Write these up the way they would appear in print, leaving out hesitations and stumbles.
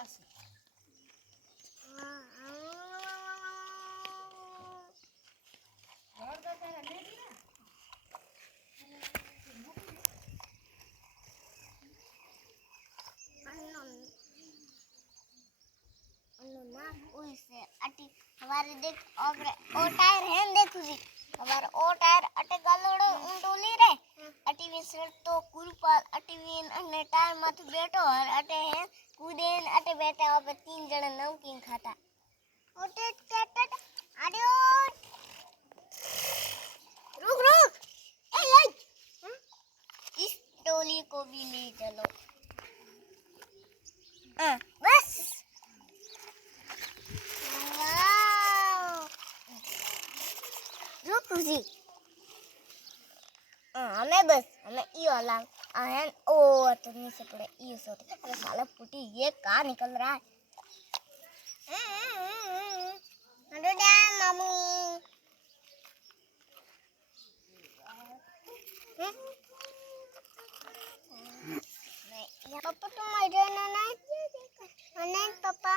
થશે हमारे देख ओ टायर है देखो जी हमारा ओ टायर अटे गलोड़ो ऊंटोली रे अटी विसर तो कुलपाल अटी विन अने टायर मत बैठो और अटे है कूदेन अटे बैठे और 3 जण नमकीन खाता ओटे कैटट आडियो रुक रुक ए ले इस टोली को भी ले चलो बस खुशी हमें बस हमें ई वाला है ओ तो नहीं से पड़े ई सोते अरे साला फुटी ये कहाँ निकल रहा है अरे डा मामू नहीं पापा तुम इधर ना नहीं पापा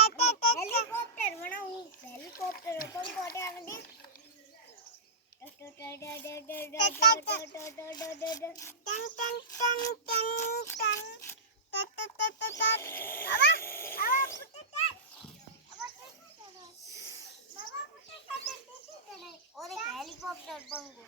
हेलीकॉप्टर बनाऊं हेलीकॉप्टर अपन कोटे आने दे हेलीकॉप्टर बंगो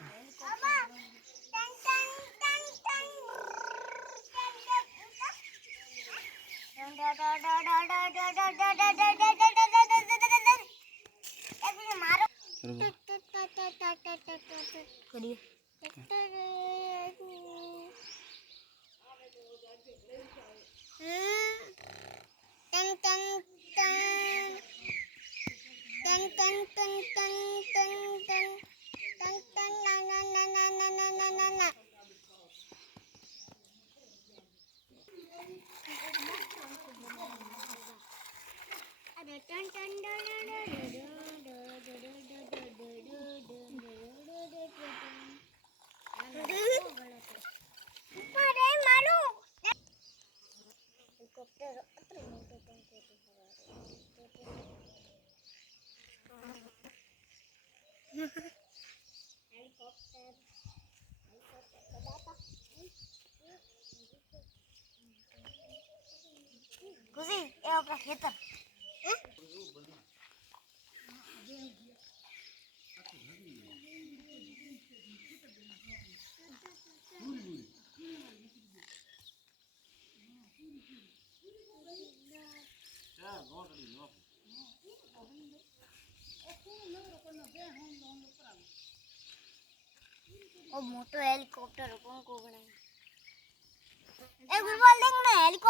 खुशी ये अपना खेतर और मोटो हेलीकॉप्टर कौन को बनाया एक बार बोल देंगे ना हेलीकॉप्टर